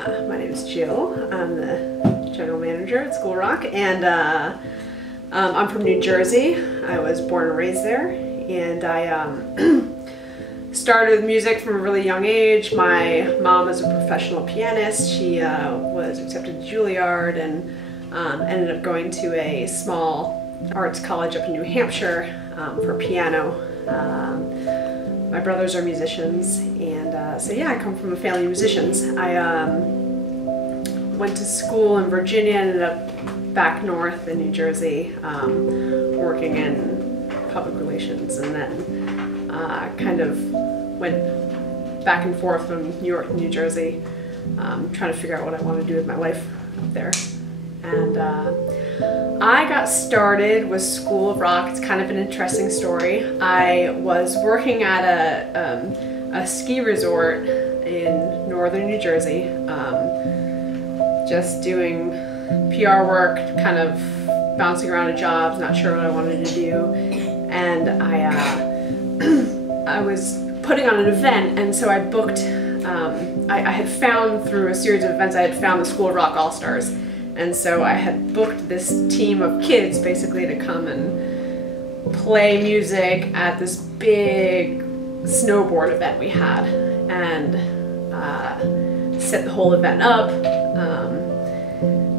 My name is Jill. I'm the general manager at School Rock, and I'm from New Jersey. I was born and raised there, and I started with music from a really young age. My mom was a professional pianist. She was accepted to Juilliard and ended up going to a small arts college up in New Hampshire for piano. My brothers are musicians, and so yeah, I come from a family of musicians. I went to school in Virginia, ended up back north in New Jersey, working in public relations, and then kind of went back and forth from New York to New Jersey, trying to figure out what I wanted to do with my life up there. And I got started with School of Rock. It's kind of an interesting story. I was working at a ski resort in northern New Jersey, just doing PR work, kind of bouncing around to jobs, not sure what I wanted to do. And I was putting on an event, and so I booked, I had found through a series of events, I had found the School of Rock All-Stars. And so I had booked this team of kids basically to come and play music at this big snowboard event we had, and set the whole event up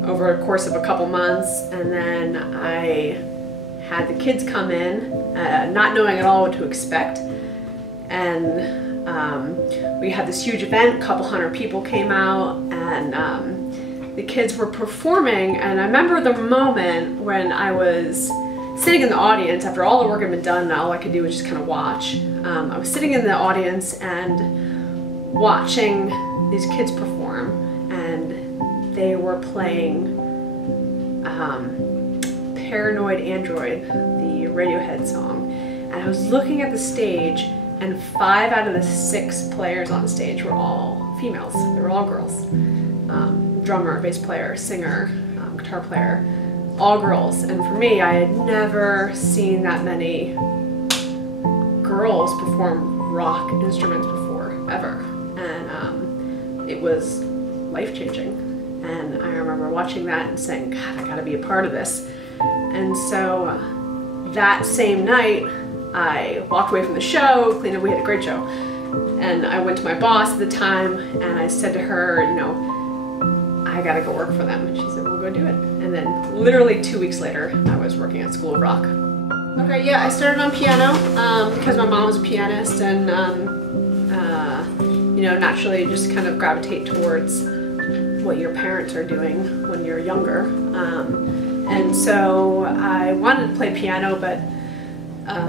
over a course of a couple months. And then I had the kids come in, not knowing at all what to expect. And we had this huge event, a couple hundred people came out, and the kids were performing, and I remember the moment when I was sitting in the audience after all the work had been done and all I could do was just kind of watch. I was sitting in the audience and watching these kids perform, and they were playing Paranoid Android, the Radiohead song, and I was looking at the stage, and 5 out of the 6 players on stage were all females. They were all girls. Drummer, bass player, singer, guitar player, all girls. And for me, I had never seen that many girls perform rock instruments before, ever. And it was life-changing. And I remember watching that and saying, God, I gotta be a part of this. And so that same night, I walked away from the show, cleaned up, we had a great show. And I went to my boss at the time, and I said to her, you know, I gotta go work for them. And she said, well, go do it. And then literally 2 weeks later, I was working at School of Rock. Okay, yeah, I started on piano because my mom was a pianist, and you know, naturally just kind of gravitate towards what your parents are doing when you're younger. And so I wanted to play piano, but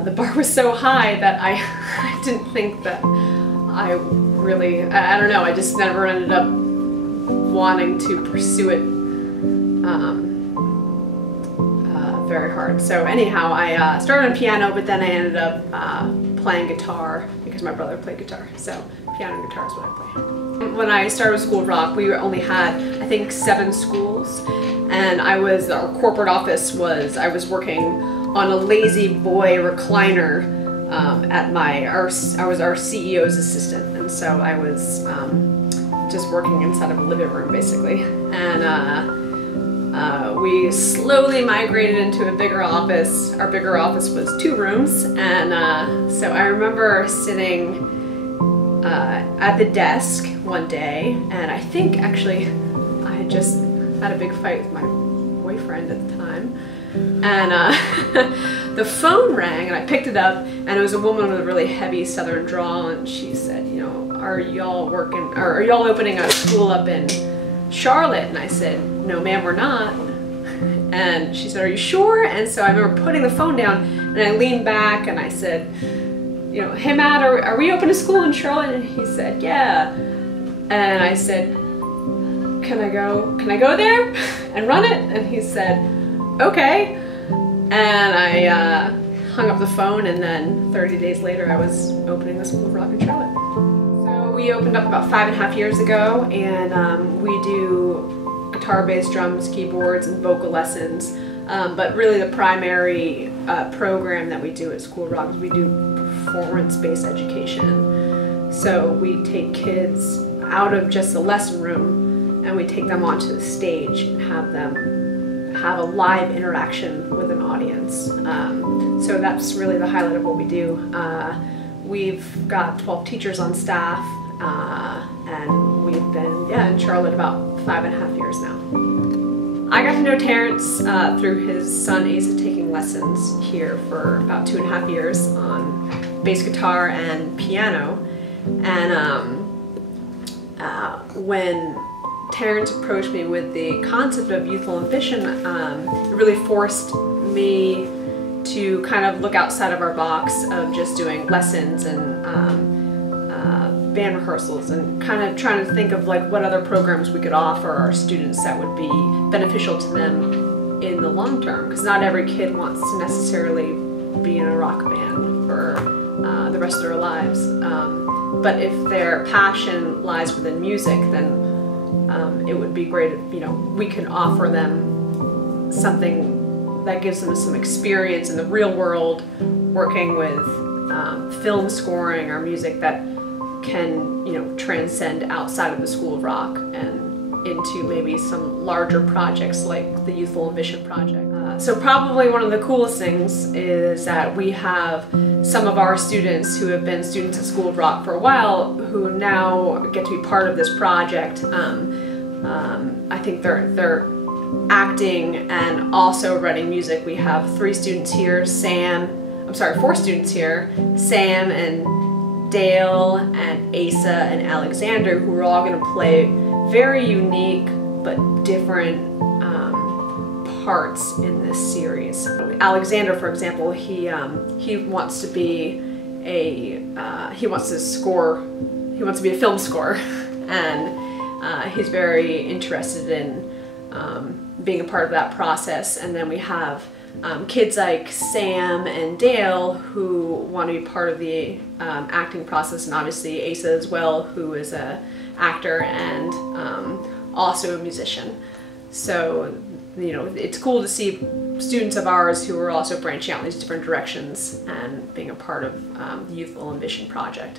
the bar was so high that I didn't think that I really, I don't know, I just never ended up wanting to pursue it very hard. So anyhow, I started on piano, but then I ended up playing guitar because my brother played guitar. So piano and guitar is what I play. When I started with School of Rock, we only had, I think, 7 schools, and our corporate office was, I was working on a lazy boy recliner at I was our CEO's assistant, and so I was just working inside of a living room basically. And we slowly migrated into a bigger office. Our bigger office was 2 rooms, and so I remember sitting at the desk one day, and I think actually I had just had a big fight with my boyfriend at the time, and the phone rang, and I picked it up, and it was a woman with a really heavy southern drawl, and she said, you know, are y'all opening a school up in Charlotte? And I said, no ma'am, we're not. And she said, are you sure? And so I remember putting the phone down, and I leaned back and I said, you know, hey Matt, are we opening a school in Charlotte? And he said, yeah. And I said, can I go there and run it? And he said, okay. And I hung up the phone, and then 30 days later I was opening the School of Rock in Charlotte. So we opened up about 5.5 years ago, and we do guitar, bass, drums, keyboards, and vocal lessons. But really the primary program that we do at School of Rock is we do performance-based education. So we take kids out of just the lesson room and we take them onto the stage and have them have a live interaction with an audience. So that's really the highlight of what we do. We've got 12 teachers on staff, and we've been in Charlotte about 5.5 years now. I got to know Terrence through his son Asa taking lessons here for about 2.5 years on bass guitar and piano. And when Terrence approached me with the concept of Youthful Ambition, it really forced me to kind of look outside of our box of just doing lessons and band rehearsals, and kind of trying to think of like what other programs we could offer our students that would be beneficial to them in the long term, because not every kid wants to necessarily be in a rock band for the rest of their lives. But if their passion lies within music, then it would be great if, you know, we can offer them something that gives them some experience in the real world, working with film scoring or music that can, you know, transcend outside of the School of Rock and into maybe some larger projects like the Youthful Ambition project. So probably one of the coolest things is that we have some of our students who have been students at School of Rock for a while who now get to be part of this project. I think they're acting and also writing music. We have 4 students here, Sam and Dale and Asa and Alexander, who are all going to play very unique but different parts in this series. Alexander, for example, he wants to be he wants to be a film scorer, and he's very interested in being a part of that process. And then we have kids like Sam and Dale who want to be part of the acting process, and obviously Asa as well, who is an actor and also a musician. So, you know, it's cool to see students of ours who are also branching out in these different directions and being a part of the Youthful Ambition project.